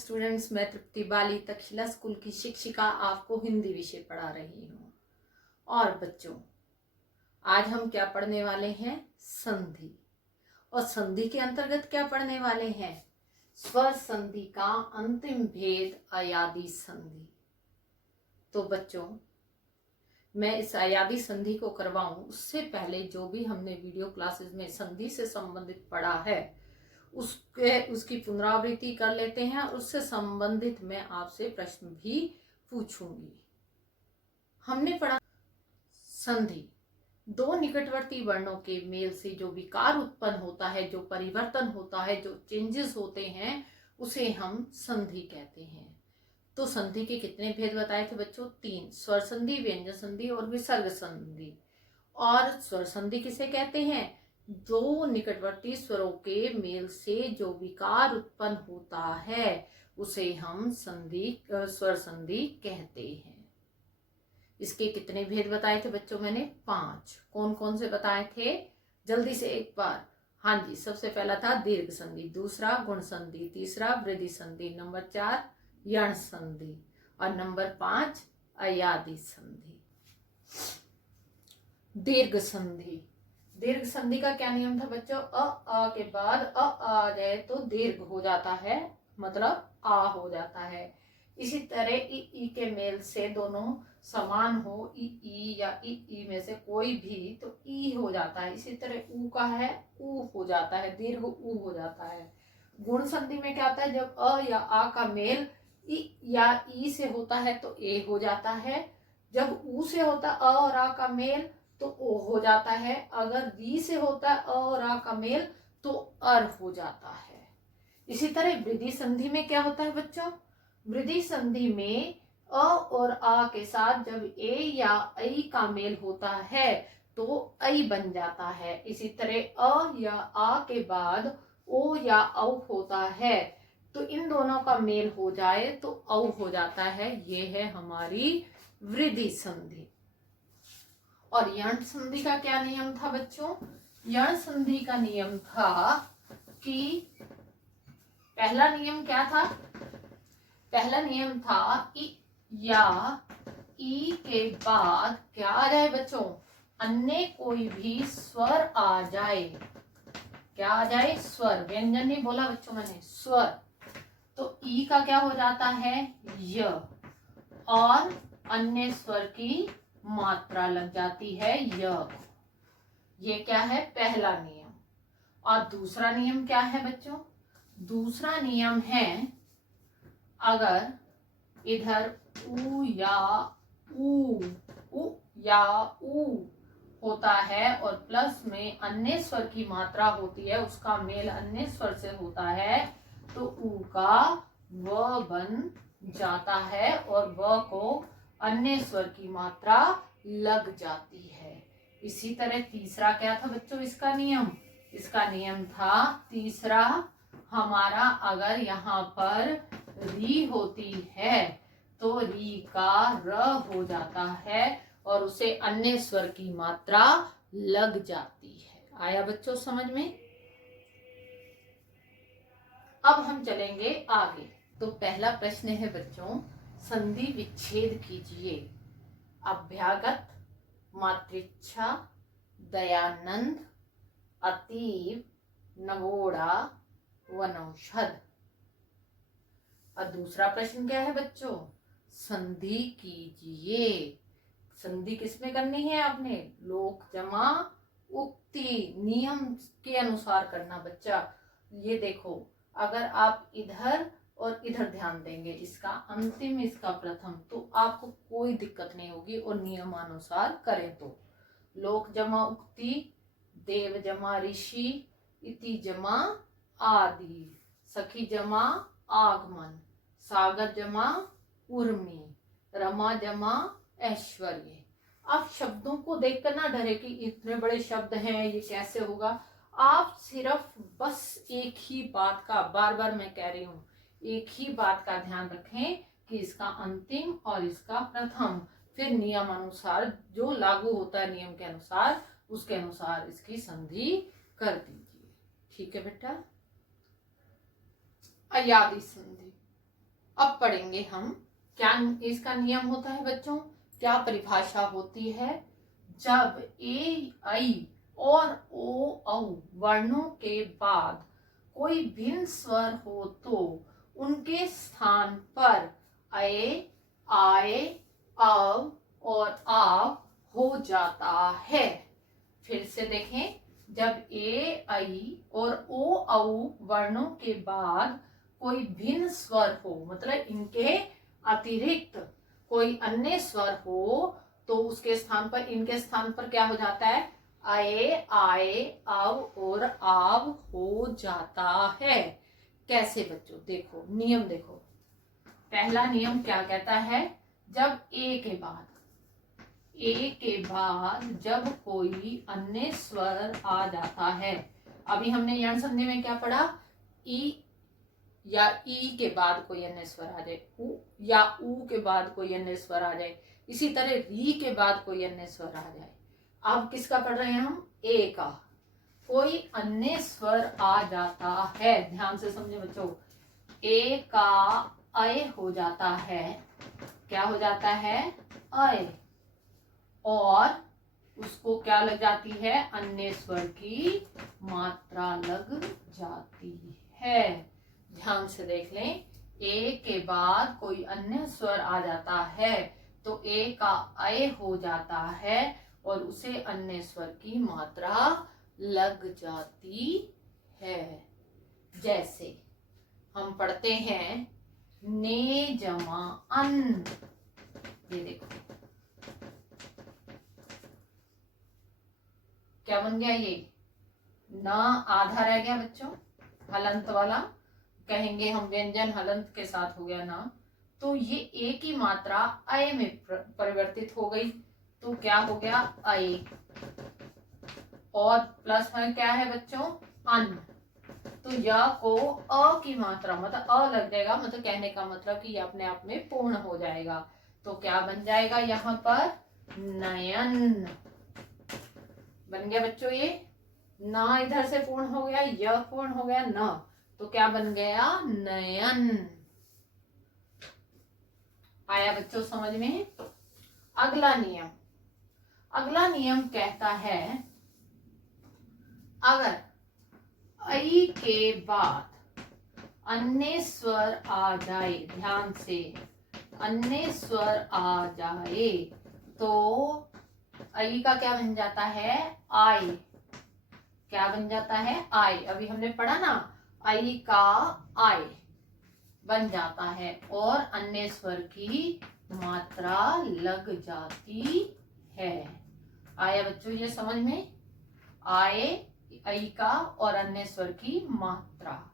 Students, मैं तृप्ति बाली Takshashila school की शिक्षिका आपको हिंदी विषय पढ़ा रही हूँ। और बच्चों, आज हम क्या पढ़ने वाले हैं? संधि। और संधि के अंतर्गत क्या पढ़ने वाले हैं? स्वर संधि का अंतिम भेद अयादी संधि। तो बच्चों, मैं इस अयादी संधि को करवाऊं उससे पहले जो भी हमने वीडियो क्लासेस में संधि से संबंधित पढ़ा है उसकी पुनरावृत्ति कर लेते हैं और उससे संबंधित मैं आपसे प्रश्न भी पूछूंगी। हमने पढ़ा संधि, दो निकटवर्ती वर्णों के मेल से जो विकार उत्पन्न होता है, जो परिवर्तन होता है, जो चेंजेस होते हैं, उसे हम संधि कहते हैं। तो संधि के कितने भेद बताए थे बच्चों? 3, स्वर संधि, व्यंजन संधि और विसर्ग संधि। और स्वर संधि किसे कहते हैं? दो निकटवर्ती स्वरों के मेल से जो विकार उत्पन्न होता है उसे हम स्वर संधि कहते हैं। इसके कितने भेद बताए थे बच्चों? मैंने 5। कौन कौन से बताए थे? जल्दी से एक बार। हाँ जी, सबसे पहला था दीर्घ संधि, दूसरा गुण संधि, तीसरा वृद्धि संधि, नंबर 4 यण संधि और नंबर 5 अयादी संधि। दीर्घ संधि। दीर्घ संधि का क्या नियम था बच्चों? अ के बाद आ जाए तो दीर्घ हो जाता है, मतलब आ हो जाता है। इसी तरह ई के मेल से दोनों समान हो, ई या ई में से कोई भी, तो ई हो जाता है। इसी तरह ऊ का है, ऊ हो जाता है, दीर्घ ऊ हो जाता है। गुण संधि में क्या होता है? जब अ या आ का मेल ई या ई से होता है तो ए हो जाता है। जब ऊ से होता है अ और आ का मेल तो ओ हो जाता है। अगर री से होता है अ और आ का मेल तो अर हो जाता है। इसी तरह वृद्धि संधि में क्या होता है बच्चों? वृद्धि संधि में अ और आ के साथ जब ए या ऐ का मेल होता है तो ऐ बन जाता है। इसी तरह अ या आ के बाद ओ या औ होता है तो इन दोनों का मेल हो जाए तो औ हो जाता है। ये है हमारी वृद्धि संधि। और यण संधि का क्या नियम था बच्चों? यण संधि का नियम था कि पहला नियम क्या था? पहला नियम था कि या ई के बाद क्या आ जाए बच्चों? अन्य कोई भी स्वर आ जाए। क्या आ जाए? स्वर। व्यंजन नहीं बोला बच्चों मैंने, स्वर। तो ई का क्या हो जाता है? य। और अन्य स्वर की मात्रा लग जाती है य। ये क्या है? पहला नियम। और दूसरा नियम क्या है बच्चों? दूसरा नियम है अगर इधर ऊ या ऊ होता है और प्लस में अन्य स्वर की मात्रा होती है, उसका मेल अन्य स्वर से होता है तो ऊ का व बन जाता है और व को अन्य स्वर की मात्रा लग जाती है। इसी तरह तीसरा क्या था बच्चों इसका नियम? इसका नियम था तीसरा हमारा, अगर यहाँ पर री होती है तो री का र हो जाता है और उसे अन्य स्वर की मात्रा लग जाती है। आया बच्चों समझ में? अब हम चलेंगे आगे। तो पहला प्रश्न है बच्चों, संधि विच्छेद कीजिए। अभ्यागत, मातृच्छा, दयानंद, अतीब, नवोड़ा, वनौषध। और दूसरा प्रश्न क्या है बच्चों? संधि कीजिए। संधि किसमें करनी है आपने? लोक जमा उक्ति, नियम के अनुसार करना बच्चा। ये देखो, अगर आप इधर और इधर ध्यान देंगे, इसका अंतिम इसका प्रथम, तो आपको कोई दिक्कत नहीं होगी और नियमानुसार करें तो। लोक जमा उक्ति, देव जमा ऋषि, इति जमा आदि, सखी जमा आगमन, सागर जमा उर्मी, रमा जमा ऐश्वर्य। आप शब्दों को देखकर ना डरे कि इतने बड़े शब्द हैं, ये कैसे होगा। आप सिर्फ बस एक ही बात का, बार बार मैं कह रही हूँ, एक ही बात का ध्यान रखें कि इसका अंतिम और इसका प्रथम, फिर नियम अनुसार जो लागू होता है नियम के अनुसार, उसके अनुसार इसकी संधि कर दीजिए। ठीक है बेटा? अयादी संधि। अब पढ़ेंगे हम क्या इसका नियम होता है बच्चों, क्या परिभाषा होती है। जब ए आई और ओ औ वर्णों के बाद कोई भिन्न स्वर हो तो उनके स्थान पर अए, आए, अव और आव हो जाता है। फिर से देखें, जब ए आई और ओ औ वर्णों के बाद कोई भिन्न स्वर हो, मतलब इनके अतिरिक्त कोई अन्य स्वर हो, तो उसके स्थान पर, इनके स्थान पर क्या हो जाता है, अए, आए, अव और आव हो जाता है। कैसे बच्चों, देखो नियम देखो। पहला नियम क्या कहता है, जब ए के बाद जब कोई अन्य स्वर आ जाता है। अभी हमने यण संधि में क्या पढ़ा, ई या ई के बाद कोई अन्य स्वर आ जाए, उ या ऊ के बाद कोई अन्य स्वर आ जाए, इसी तरह री के बाद कोई अन्य स्वर आ जाए। अब किसका पढ़ रहे हैं हम, ए का कोई अन्य स्वर आ जाता है। ध्यान से समझे बच्चों, ए का अय हो जाता है, क्या हो जाता है, अय, और उसको क्या लग जाती है, अन्य स्वर की मात्रा लग जाती है। ध्यान से देख लें, ए के बाद कोई अन्य स्वर आ जाता है तो ए का अय हो जाता है और उसे अन्य स्वर की मात्रा लग जाती है। जैसे हम पढ़ते हैं ने जमा अन, ये देखो क्या बन गया, ये ना आधा रह गया बच्चों, हलंत वाला, कहेंगे हम व्यंजन हलंत के साथ हो गया ना, तो ये ए की मात्रा अय में परिवर्तित हो गई, तो क्या हो गया, अय, और प्लस में क्या है बच्चों, अन, तो य को अ की मात्रा मतलब अ लग जाएगा, मतलब कहने का मतलब कि ये अपने आप में पूर्ण हो जाएगा। तो क्या बन जाएगा यहाँ पर, नयन बन गया बच्चों। ये ना इधर से पूर्ण हो गया, य पूर्ण हो गया, न, तो क्या बन गया, नयन। आया बच्चों समझ में। अगला नियम कहता है, अगर ऐ के बाद अन्य स्वर आ जाए, ध्यान से, अन्य स्वर आ जाए तो ऐ का क्या बन जाता है, आय, क्या बन जाता है, आय। अभी हमने पढ़ा ना, ऐ का आय बन जाता है और अन्य स्वर की मात्रा लग जाती है। आया बच्चों ये समझ में, आए, ऐ का और अन्य स्वर की मात्रा।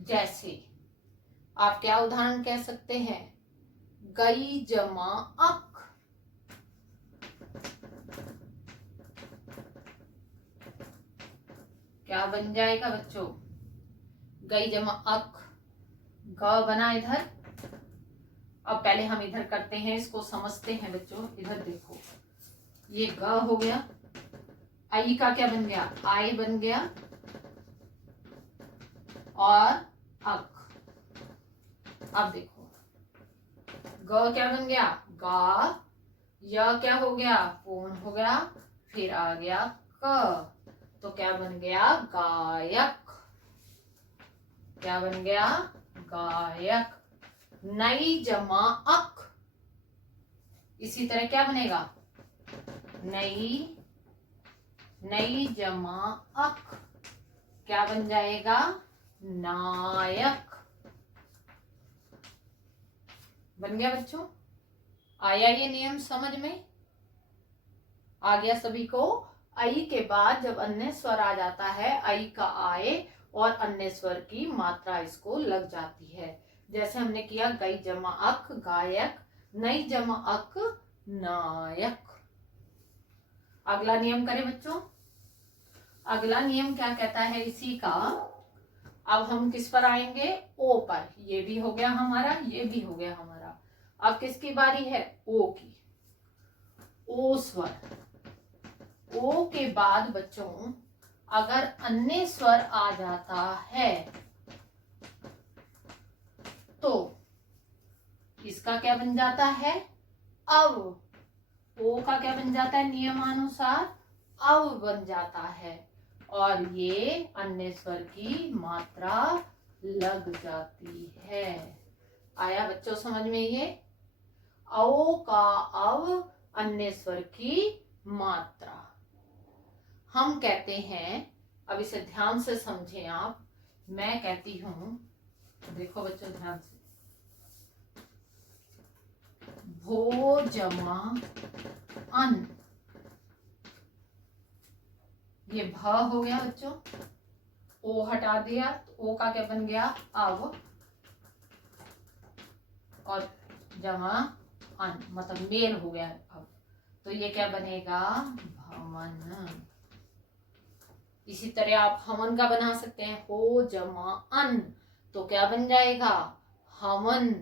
जैसे आप क्या उदाहरण कह सकते हैं, गई जमा अक, क्या बन जाएगा बच्चों, गई जमा अक, ग बना इधर। अब पहले हम इधर करते हैं, इसको समझते हैं बच्चों। इधर देखो, ये ग हो गया, आई का क्या बन गया, आई बन गया, और अक। अब देखो, ग क्या बन गया, गा, य क्या हो गया, पूर्ण हो गया, फिर आ गया क, तो क्या बन गया, गायक, क्या बन गया, गायक। नई जमा अक, इसी तरह क्या बनेगा, नई, नई जमा अक, क्या बन जाएगा, नायक। बन गया बच्चों। आया ये नियम समझ में, आ गया सभी को। आई के बाद जब अन्य स्वर आ जाता है, आई का आए और अन्य स्वर की मात्रा इसको लग जाती है। जैसे हमने किया, गई जमा अक, गायक, नई जमा अक, नायक। अगला नियम करें बच्चों। अगला नियम क्या कहता है इसी का, अब हम किस पर आएंगे, ओ पर। ये भी हो गया हमारा, ये भी हो गया हमारा। अब किसकी बारी है, ओ की। ओ स्वर, ओ के बाद बच्चों अगर अन्य स्वर आ जाता है तो इसका क्या बन जाता है, अव। ओ का क्या बन जाता है, नियमानुसार अव बन जाता है, और ये अन्य स्वर की मात्रा लग जाती है। आया बच्चों समझ में ये, औ का अव अन्य स्वर की मात्रा। हम कहते हैं, अब इसे ध्यान से समझें आप, मैं कहती हूं, देखो बच्चों ध्यान से, भो जमा अन, ये भ हो गया बच्चों, ओ हटा दिया तो ओ का क्या बन गया, अव, और जमा अन मतलब मेल हो गया अब, तो ये क्या बनेगा, भवन। इसी तरह आप हवन का बना सकते हैं, हो जमा अन, तो क्या बन जाएगा, हवन।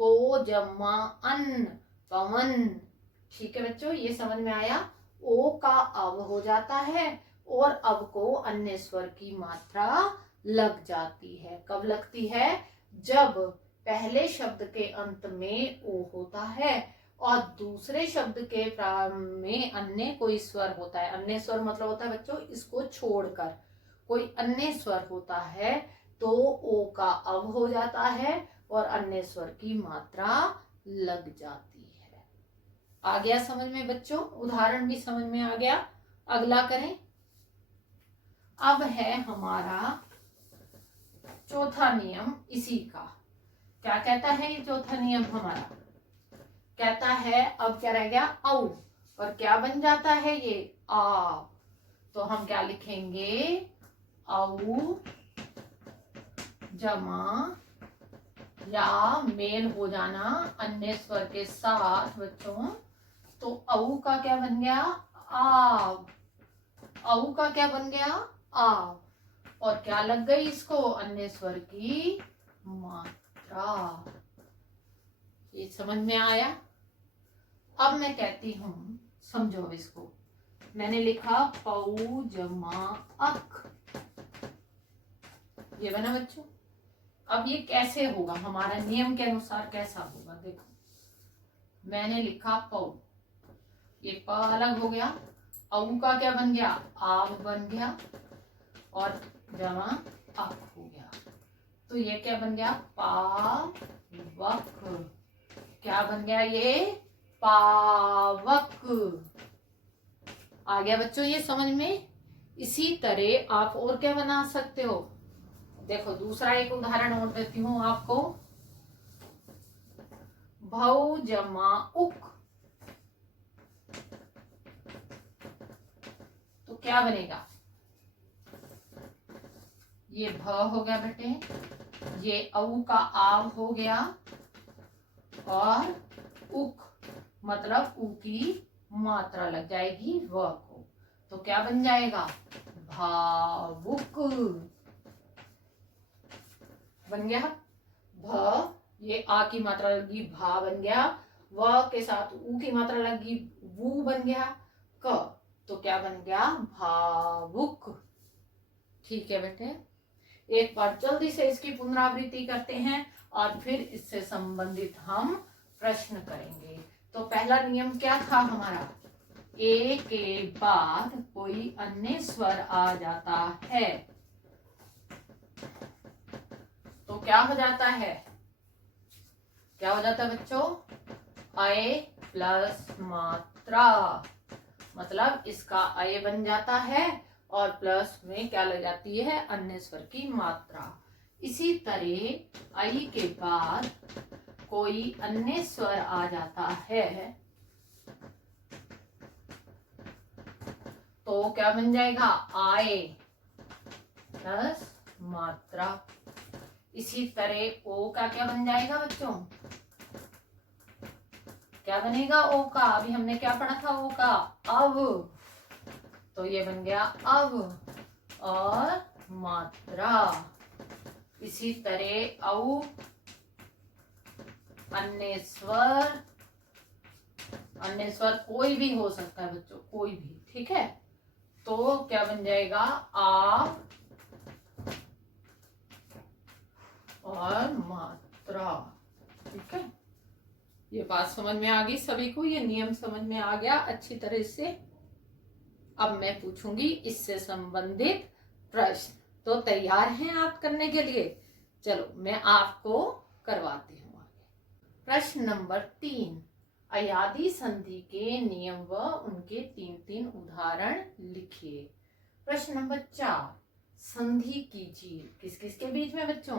पो जमा अन, पवन। ठीक है बच्चों, ये समझ में आया। ओ का अव हो जाता है और अव को अन्य स्वर की मात्रा लग जाती है। कब लगती है, जब पहले शब्द के अंत में ओ होता है और दूसरे शब्द के प्रारंभ में अन्य कोई स्वर होता है। अन्य स्वर मतलब होता है बच्चों, इसको छोड़कर कोई अन्य स्वर होता है, तो ओ का अव हो जाता है और अन्य स्वर की मात्रा लग जाती है। आ गया समझ में बच्चों, उदाहरण भी समझ में आ गया। अगला करें। अब है हमारा चौथा नियम इसी का। क्या कहता है ये चौथा नियम हमारा, कहता है, अब क्या रह गया, औ, और क्या बन जाता है ये, आ। तो हम क्या लिखेंगे, औ जमा, या मेल हो जाना अन्य स्वर के साथ बच्चों, तो औ का क्या बन गया, आव। औ का क्या बन गया, आव, और क्या लग गई इसको, अन्य स्वर की मात्रा। ये समझ में आया। अब मैं कहती हूं, समझो इसको। मैंने लिखा पौ जमा अक, ये बना बच्चों। अब ये कैसे होगा, हमारा नियम के अनुसार कैसा होगा, देखो। मैंने लिखा पौ, ये प अलग हो गया, औ का क्या बन गया, आव बन गया, और जमा अक हो गया, तो ये क्या बन गया, पावक। क्या बन गया ये, पावक। आ गया बच्चों ये समझ में। इसी तरह आप और क्या बना सकते हो, देखो दूसरा एक उदाहरण और देती हूं आपको। भौ जमा उक, तो क्या बनेगा, ये भ हो गया बेटे, ये औ का आव हो गया, और उक मतलब उ की मात्रा लग जाएगी व को, तो क्या बन जाएगा, भावुक बन गया। भ, ये आ की मात्रा लगी भा बन गया, व के साथ उ की मात्रा लगी वु बन गया, क, तो क्या बन गया, भावुक। ठीक है बेटे, एक बार जल्दी से इसकी पुनरावृत्ति करते हैं और फिर इससे संबंधित हम प्रश्न करेंगे। तो पहला नियम क्या था हमारा, ए के बाद कोई अन्य स्वर आ जाता है तो क्या हो जाता है, क्या हो जाता है बच्चों, अय प्लस मात्रा, मतलब इसका अय बन जाता है और प्लस में क्या लग जाती है, अन्य स्वर की मात्रा। इसी तरह अय के बाद कोई अन्य स्वर आ जाता है तो क्या बन जाएगा, आय प्लस मात्रा। इसी तरह ओ का क्या बन जाएगा बच्चों, क्या बनेगा ओ का, अभी हमने क्या पढ़ा था ओ का, अव, तो ये बन गया अव और मात्रा। इसी तरह औ अन्य स्वर, अन्य स्वर कोई भी हो सकता है बच्चों, कोई भी, ठीक है, तो क्या बन जाएगा, आ और मात्रा। ठीक है, ये बात समझ में आ गई सभी को, ये नियम समझ में आ गया अच्छी तरह से। अब मैं पूछूंगी इससे संबंधित प्रश्न, तो तैयार हैं आप करने के लिए? चलो मैं आपको करवाती हूँ आगे। प्रश्न नंबर 3, अयादी संधि के नियम व उनके 3 उदाहरण लिखिए। प्रश्न नंबर 4, संधि कीजिए किस किस के बीच में बच्चों?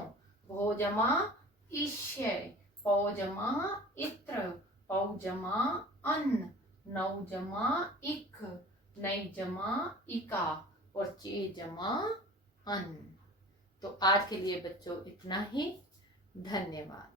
भो जमा ईश्य, पौ जमा इत्र, पौ जमा अन्न, नौ जमा इक, नई जमा इका और चे जमा अन्न। तो आज के लिए बच्चों इतना ही। धन्यवाद।